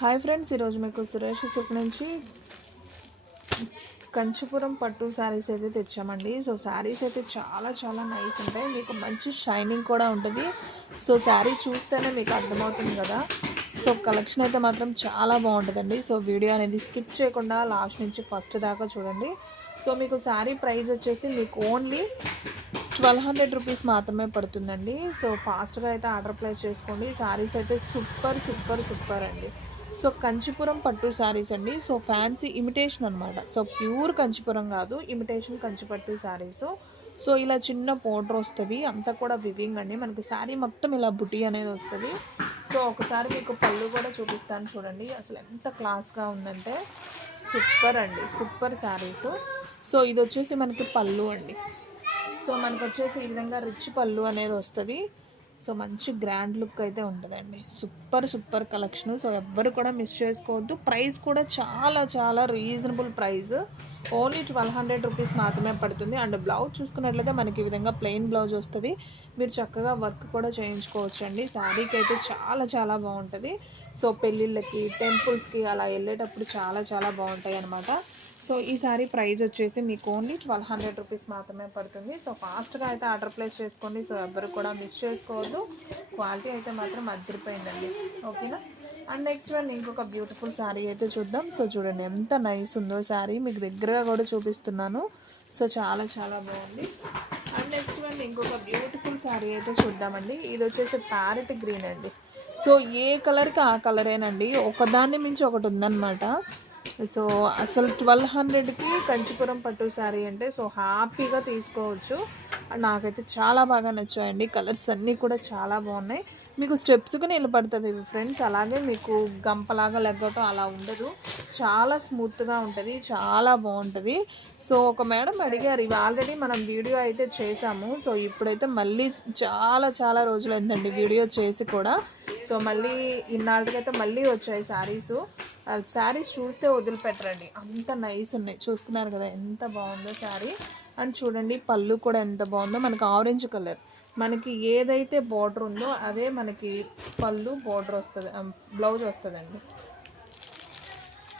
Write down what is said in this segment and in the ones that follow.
Hi friends, ఈరోజు మీకు Suresh silk నుంచి కంచిపురం పట్టు శారీస్ అయితే తెచ్చామండి. సో శారీస్ అయితే చాలా చాలా నైస్ ఉంటాయి, మీకు మంచి షైనింగ్ కూడా ఉంటుంది. సో శారీ చూస్తేనే మీకు అర్థమవుతుంది కదా. సో కలెక్షన్ అయితే మాత్రం చాలా బాగుంటుందండి. సో వీడియో అనేది స్కిప్ చేయకుండా లాస్ట్ నుంచి ఫస్ట్ దాకా చూడండి. సో మీకు శారీ ప్రైస్ వచ్చేసి మీకు ఓన్లీ 1200 రూపీస్ మాత్రమే పడుతుందండి. సో ఫాస్ట్గా అయితే ఆర్డర్ ప్లేస్ చేసుకోండి. శారీస్ అయితే సూపర్ సూపర్ సూపర్ అండి. సో కంచిపురం పట్టు శారీస్ అండి. సో ఫ్యాన్సీ ఇమిటేషన్ అనమాట. సో ప్యూర్ కంచిపురం కాదు, ఇమిటేషన్ కంచిపట్టు శారీస్. సో ఇలా చిన్న పౌడర్ వస్తుంది, అంతా కూడా వివింగ్ అండి. మనకి శారీ మొత్తం ఇలా బుటీ అనేది వస్తుంది. సో ఒకసారి మీకు పళ్ళు కూడా చూపిస్తాను చూడండి, అసలు ఎంత క్లాస్గా ఉందంటే సూపర్ అండి, సూపర్ శారీస్. సో ఇది వచ్చేసి మనకి పళ్ళు అండి. సో మనకు వచ్చేసి ఈ విధంగా రిచ్ పళ్ళు అనేది వస్తుంది. సో మంచి గ్రాండ్ లుక్ అయితే ఉంటుందండి. Super super collection. సో ఎవ్వరు కూడా మిస్ చేసుకోవద్దు. ప్రైస్ కూడా చాలా చాలా రీజనబుల్ ప్రైస్, ఓన్లీ 1200 రూపీస్ మాత్రమే పడుతుంది. అండ్ బ్లౌజ్ చూసుకున్నట్లయితే మనకి ఈ విధంగా ప్లెయిన్ బ్లౌజ్ వస్తుంది. మీరు చక్కగా వర్క్ కూడా చేయించుకోవచ్చు అండి. శారీకి అయితే చాలా చాలా బాగుంటుంది. సో పెళ్ళిళ్ళకి, టెంపుల్స్కి అలా వెళ్ళేటప్పుడు చాలా చాలా బాగుంటాయి అన్నమాట. సో ఈ సారీ ప్రైస్ వచ్చేసి మీకు ఓన్లీ 1200 రూపీస్ మాత్రమే పడుతుంది. సో ఫాస్ట్గా అయితే ఆర్డర్ ప్లేస్ చేసుకోండి. సో ఎవ్వరు కూడా మిస్ చేసుకోవద్దు. క్వాలిటీ అయితే మాత్రం అదిరిపోయిందండి, ఓకేనా. అండ్ నెక్స్ట్ వన్ ఇంకొక బ్యూటిఫుల్ శారీ అయితే చూద్దాం. సో చూడండి ఎంత నైస్ ఉందో శారీ, మీకు దగ్గరగా కూడా చూపిస్తున్నాను. సో చాలా చాలా బాగుంది. అండ్ నెక్స్ట్ వన్ ఇంకొక బ్యూటిఫుల్ శారీ అయితే చూద్దామండి. ఇది వచ్చేసి ప్యారెట్ గ్రీన్ అండి. సో ఏ కలర్కి ఆ కలరేనండి, ఒకదాన్ని మించి ఒకటి ఉందన్నమాట. సో అసలు 1200కి కంచిపురం పట్టు శారీ అంటే సో హ్యాపీగా తీసుకోవచ్చు. నాకైతే చాలా బాగా నచ్చాయండి. కలర్స్ అన్నీ కూడా చాలా బాగున్నాయి. మీకు స్టెప్స్గా నిలబడుతుంది ఫ్రెండ్స్. అలాగే మీకు గంపలాగా లెగ్గటం అలా ఉండదు, చాలా స్మూత్గా ఉంటుంది, చాలా బాగుంటుంది. సో ఒక మేడం అడిగారు, ఇవి ఆల్రెడీ మనం వీడియో అయితే చేసాము. సో ఇప్పుడైతే మళ్ళీ చాలా చాలా రోజులైందండి వీడియో చేసి కూడా. సో మళ్ళీ ఇన్నాళ్ళకైతే మళ్ళీ వచ్చాయి శారీస్. శారీస్ చూస్తే వదిలిపెట్టరండి, అంత నైస్ ఉన్నాయి. చూస్తున్నారు కదా ఎంత బాగుందో శారీ. అండ్ చూడండి పళ్ళు కూడా ఎంత బాగుందో, మనకి ఆరెంజ్ కలర్, మనకి ఏదైతే బార్డర్ ఉందో అదే మనకి పళ్ళు బార్డర్ వస్తుంది, బ్లౌజ్ వస్తుందండి.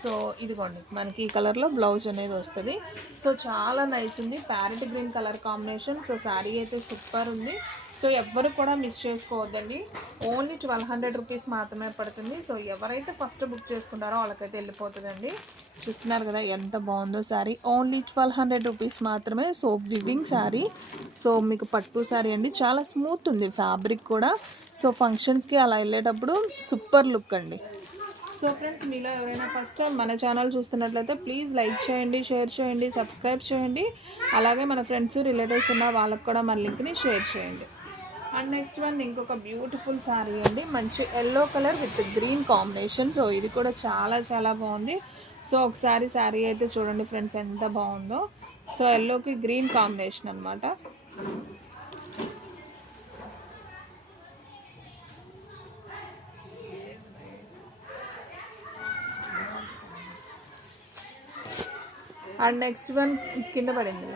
సో ఇదిగోండి మనకి ఈ కలర్లో బ్లౌజ్ అనేది వస్తుంది. సో చాలా నైస్ ఉంది, parrot green colour combination. So sari అయితే సూపర్ ఉంది. సో ఎవ్వరు కూడా మిస్ చేసుకోవద్దండి, ఓన్లీ 1200 రూపీస్ మాత్రమే పడుతుంది. సో ఎవరైతే ఫస్ట్ బుక్ చేసుకుంటారో వాళ్ళకైతే వెళ్ళిపోతుందండి. చూస్తున్నారు కదా ఎంత బాగుందో శారీ, ఓన్లీ 1200 రూపీస్ మాత్రమే. సో వివింగ్ శారీ, సో మీకు పట్టు శారీ అండి, చాలా స్మూత్ ఉంది ఫ్యాబ్రిక్ కూడా. సో ఫంక్షన్స్కి అలా వెళ్ళేటప్పుడు సూపర్ లుక్ అండి. సో ఫ్రెండ్స్, మీలో ఎవరైనా ఫస్ట్ టైం మన ఛానల్ చూస్తున్నట్లయితే ప్లీజ్ లైక్ చేయండి, షేర్ చేయండి, సబ్స్క్రైబ్ చేయండి. అలాగే మన ఫ్రెండ్స్, రిలేటివ్స్ ఉన్న వాళ్ళకి కూడా మన లింక్ని షేర్ చేయండి. అండ్ నెక్స్ట్ వన్ ఇంకొక బ్యూటిఫుల్ శారీ అండి, మంచి yellow colour with green combination. So ఇది కూడా చాలా చాలా బాగుంది. సో ఒకసారి శారీ అయితే చూడండి ఫ్రెండ్స్ ఎంత బాగుందో. సో ఎల్లోకి గ్రీన్ కాంబినేషన్ అనమాట. అండ్ నెక్స్ట్ వన్ కింద పడింది.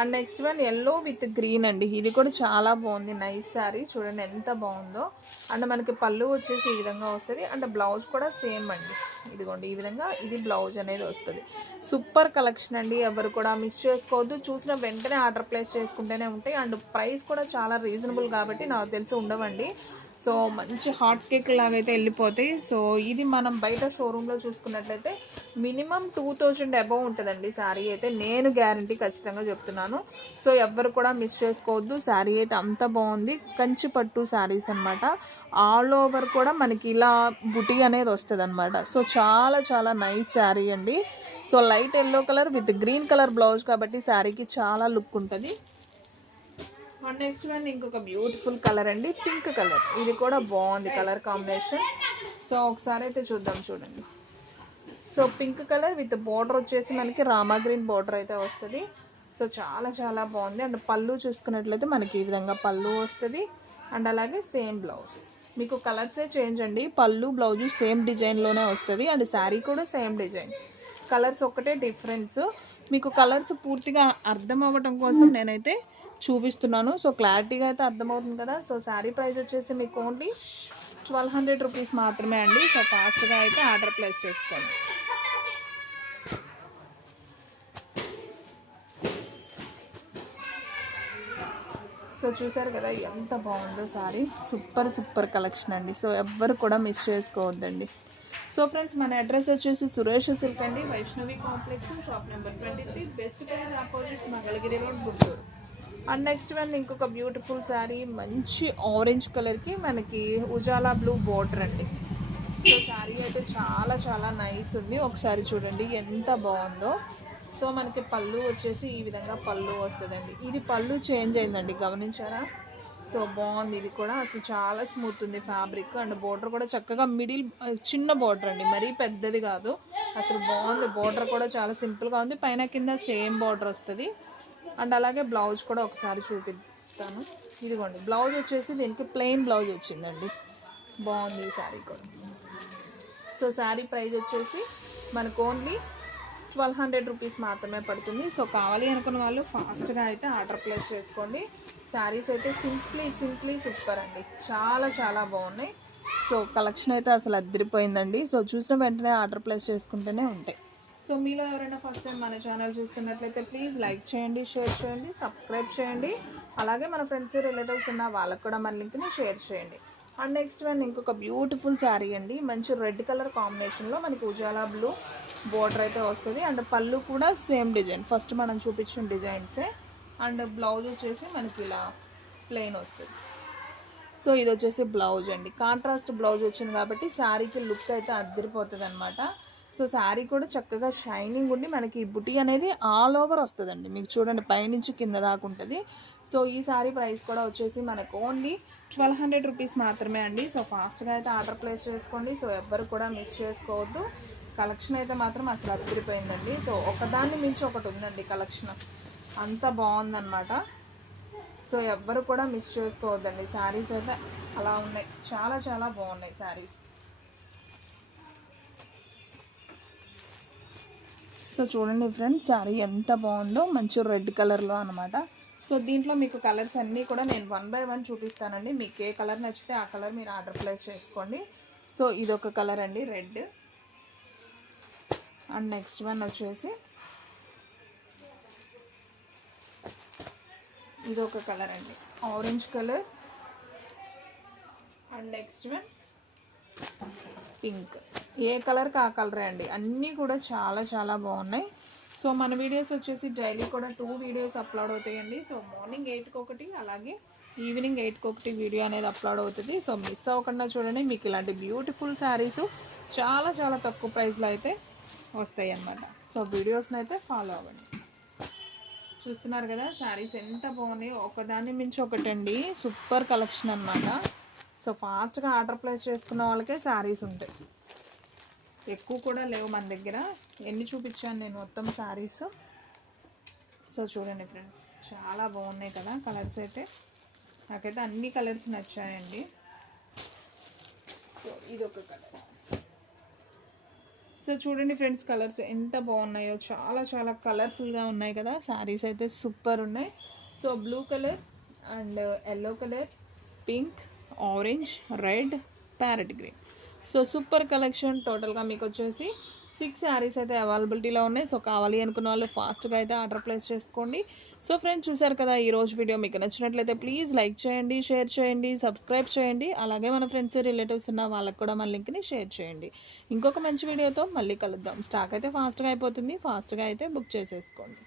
And next one yellow with green అండి, ఇది కూడా చాలా బాగుంది, నైస్ శారీ. చూడండి ఎంత బాగుందో. అండ్ మనకి పళ్ళు వచ్చేసి ఈ విధంగా వస్తుంది. అండ్ బ్లౌజ్ కూడా సేమ్ అండి, ఇదిగోండి ఈ విధంగా ఇది బ్లౌజ్ అనేది వస్తుంది. సూపర్ కలెక్షన్ అండి, ఎవరు కూడా మిస్ చేసుకోవద్దు. చూసిన వెంటనే ఆర్డర్ ప్లేస్ చేసుకుంటేనే ఉంటాయి. అండ్ ప్రైస్ కూడా చాలా రీజనబుల్ కాబట్టి నాకు తెలిసి ఉండవండి. సో మంచి హాట్ కేక్ లాగైతే వెళ్ళిపోతాయి. సో ఇది మనం బయట షోరూంలో చూసుకున్నట్లయితే మినిమం 2000 అబవ్ ఉంటుందండి శారీ అయితే, నేను గ్యారంటీ ఖచ్చితంగా చెప్తున్నాను. సో ఎవ్వరు కూడా మిస్ చేసుకోవద్దు. శారీ అయితే అంత బాగుంది, కంచి పట్టు శారీస్ అనమాట. ఆల్ ఓవర్ కూడా మనకి ఇలా బుటీ అనేది వస్తుంది అనమాట. సో చాలా చాలా నైస్ శారీ అండి. So light yellow colour with green colour blouse కాబట్టి శారీకి చాలా లుక్ ఉంటుంది. అండ్ నెక్స్ట్ వన్ ఇంకొక బ్యూటిఫుల్ కలర్ అండి, పింక్ కలర్. ఇది కూడా బాగుంది కలర్ కాంబినేషన్. సో ఒకసారి అయితే చూద్దాం చూడండి. So pink colour with border వచ్చేసి మనకి రామా గ్రీన్ బార్డర్ అయితే వస్తుంది. సో చాలా చాలా బాగుంది. అండ్ పళ్ళు చూసుకున్నట్లయితే మనకి ఈ విధంగా పళ్ళు వస్తుంది. అండ్ అలాగే సేమ్ బ్లౌజ్, మీకు కలర్సే చేంజ్ అండి, పళ్ళు బ్లౌజు సేమ్ డిజైన్లోనే వస్తుంది. అండ్ శారీ కూడా సేమ్ డిజైన్, కలర్స్ ఒక్కటే డిఫరెన్స్. మీకు కలర్స్ పూర్తిగా అర్థం అవ్వటం కోసం నేనైతే చూపిస్తున్నాను. సో క్లారిటీగా అయితే అర్థమవుతుంది కదా. సో శారీ ప్రైస్ వచ్చేసి మీకు ఓన్లీ 1200 రూపీస్ మాత్రమే అండి. సో ఫాస్ట్గా అయితే ఆర్డర్ ప్లేస్ చేసుకోండి. సో చూసారు కదా ఎంత బాగుందో సారీ. సూపర్ కలెక్షన్ అండి. సో ఎవ్వరు కూడా మిస్ చేసుకోవద్దండి. సో ఫ్రెండ్స్, మన అడ్రస్ వచ్చేసి సురేష్ సిల్క్ అండి, Vaishnavi complex, shop number 23, best price opposite Mangalagiri road, Guntur. And next one ఇంకొక బ్యూటిఫుల్ శారీ, మంచి ఆరెంజ్ కలర్కి మనకి ఉజాలా బ్లూ బోర్డర్ అండి. సో శారీ అయితే చాలా నైస్ ఉంది. ఒకసారి చూడండి ఎంత బాగుందో. సో మనకి పళ్ళు వచ్చేసి ఈ విధంగా పళ్ళు వస్తుందండి. ఇది పళ్ళు చేంజ్ అయిందండి, గమనించారా? సో బాగుంది. ఇది కూడా అసలు చాలా స్మూత్ ఉంది ఫ్యాబ్రిక్. అండ్ బోర్డర్ కూడా చక్కగా మిడిల్ చిన్న బోర్డర్ అండి, మరీ పెద్దది కాదు. అసలు బాగుంది. బోర్డర్ కూడా చాలా సింపుల్గా ఉంది, పైన కింద సేమ్ బోర్డర్ వస్తుంది. అండ్ అలాగే బ్లౌజ్ కూడా ఒకసారి చూపిస్తాను. ఇదిగోండి, బ్లౌజ్ వచ్చేసి దీనికి ప్లెయిన్ బ్లౌజ్ వచ్చిందండి. బాగుంది ఈ శారీ కూడా. సో శారీ ప్రైస్ వచ్చేసి మనకు ఓన్లీ 1200 రూపీస్ మాత్రమే పడుతుంది. సో కావాలి అనుకున్న వాళ్ళు ఫాస్ట్గా అయితే ఆర్డర్ ప్లేస్ చేసుకోండి. శారీస్ అయితే సింప్లీ సూపర్ అండి. చాలా బాగున్నాయి. సో కలెక్షన్ అయితే అసలు అదిరిపోయిందండి. సో చూసిన వెంటనే ఆర్డర్ ప్లేస్ చేసుకుంటూనే ఉంటాయి. సో మీలో ఎవరైనా ఫస్ట్ టైం మన ఛానల్ చూస్తున్నట్లయితే ప్లీజ్ లైక్ చేయండి, షేర్ చేయండి, సబ్స్క్రైబ్ చేయండి. అలాగే మన ఫ్రెండ్స్ రిలేటివ్స్ ఉన్న వాళ్ళకు కూడా మన లింక్ని షేర్ చేయండి. అండ్ నెక్స్ట్ వన్ ఇంకొక బ్యూటిఫుల్ శారీ అండి, మంచి రెడ్ కలర్ కాంబినేషన్లో మనకి ఉజాలా బ్లూ బోర్డర్ అయితే వస్తుంది. అండ్ పళ్ళు కూడా సేమ్ డిజైన్, ఫస్ట్ మనం చూపించిన డిజైన్సే. అండ్ బ్లౌజ్ వచ్చేసి మనకి ఇలా ప్లెయిన్ వస్తుంది. సో ఇది వచ్చేసి బ్లౌజ్ అండి, కాంట్రాస్ట్ బ్లౌజ్ వచ్చింది కాబట్టి శారీకి లుక్ అయితే అదిరిపోతుంది అనమాట. సో శారీ కూడా చక్కగా షైనింగ్ ఉండి మనకి బుటీ అనేది ఆల్ ఓవర్ వస్తుందండి. మీకు చూడండి పైనుంచి కింద దాకా ఉంటుంది. సో ఈ శారీ ప్రైస్ కూడా వచ్చేసి మనకు ఓన్లీ 1200 రూపీస్ మాత్రమే అండి. సో ఫాస్ట్గా అయితే ఆర్డర్ ప్లేస్ చేసుకోండి. సో ఎవ్వరు కూడా మిస్ చేసుకోవద్దు. కలెక్షన్ అయితే మాత్రం అసలు అదిరిపోయిందండి. సో ఒకదాన్ని మించి ఒకటి ఉందండి కలెక్షన్, అంత బాగుందన్నమాట. సో ఎవ్వరు కూడా మిస్ చేసుకోవద్దండి. శారీస్ అయితే అలా ఉన్నాయి, చాలా బాగున్నాయి శారీస్. సో చూడండి ఫ్రెండ్స్, శారీ ఎంత బాగుందో, మంచి రెడ్ కలర్లో అనమాట. సో దీంట్లో మీకు కలర్స్ అన్నీ కూడా నేను 1 by 1 చూపిస్తానండి. మీకు ఏ కలర్ నచ్చితే ఆ కలర్ మీరు ఆర్డర్ ప్లేస్ చేసుకోండి. సో ఇదొక కలర్ అండి, రెడ్. అండ్ నెక్స్ట్ వన్ వచ్చేసి ఇదొక కలర్ అండి, orange colour. And next one pink. ఏ కలర్కి ఆ కలరే అండి, అన్నీ కూడా చాలా బాగున్నాయి. సో మన వీడియోస్ వచ్చేసి డైలీ కూడా 2 వీడియోస్ అప్లోడ్ అవుతాయండి. సో మార్నింగ్ 8కి ఒకటి, అలాగే ఈవినింగ్ 8కి ఒకటి వీడియో అనేది అప్లోడ్ అవుతుంది. సో మిస్ అవ్వకుండా చూడండి. మీకు ఇలాంటి బ్యూటిఫుల్ శారీస్ చాలా తక్కువ ప్రైస్లో అయితే వస్తాయి అన్నమాట. సో వీడియోస్ని అయితే ఫాలో అవ్వండి. చూస్తున్నారు కదా శారీస్ ఎంత బాగున్నాయి, ఒకదాన్ని మించి ఒకటండి. సూపర్ కలెక్షన్ అన్నమాట. సో ఫాస్ట్గా ఆర్డర్ ప్లేస్ చేసుకున్న వాళ్ళకే శారీస్ ఉంటాయి, ఎక్కువ కూడా లేవు మన దగ్గర. ఎన్ని చూపించాను నేను మొత్తం శారీస్. సో చూడండి ఫ్రెండ్స్, చాలా బాగున్నాయి కదా కలర్స్ అయితే. నాకైతే అన్ని కలర్స్ నచ్చాయండి. సో ఇదొక కలర్. సో చూడండి ఫ్రెండ్స్, కలర్స్ ఎంత బాగున్నాయో, చాలా కలర్ఫుల్గా ఉన్నాయి కదా శారీస్ అయితే. సూపర్ ఉన్నాయి. So blue colour and yellow colour, pink, orange, red, parrot green. So super collection. టోటల్గా మీకు వచ్చేసి 6 శారీస్ అయితే అవైలబిలిటీలో ఉన్నాయి. సో కావాలి అనుకున్న వాళ్ళు ఫాస్ట్గా అయితే ఆర్డర్ ప్లేస్ చేసుకోండి. సో ఫ్రెండ్స్, చూసారు కదా ఈరోజు వీడియో. మీకు నచ్చినట్లయితే ప్లీజ్ లైక్ చేయండి, షేర్ చేయండి, సబ్స్క్రైబ్ చేయండి. అలాగే మన ఫ్రెండ్స్ రిలేటివ్స్ ఉన్న వాళ్ళకి కూడా మన లింక్ని షేర్ చేయండి. ఇంకొక మంచి వీడియోతో మళ్ళీ కలుద్దాం. స్టాక్ అయితే ఫాస్ట్గా అయిపోతుంది, ఫాస్ట్గా అయితే బుక్ చేసేసుకోండి.